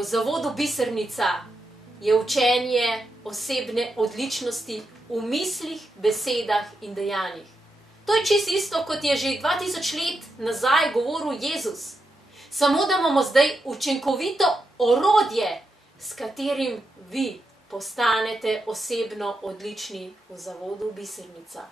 v zavodu Bisernica je učenje osebne odličnosti v mislih, besedah in dejanjih. To je čisto isto, kot je že 2000 let nazaj govoril Jezus. Samo da imamo zdaj učinkovito orodje, s katerim vi postanete osebno odlični v zavodu Bisernica.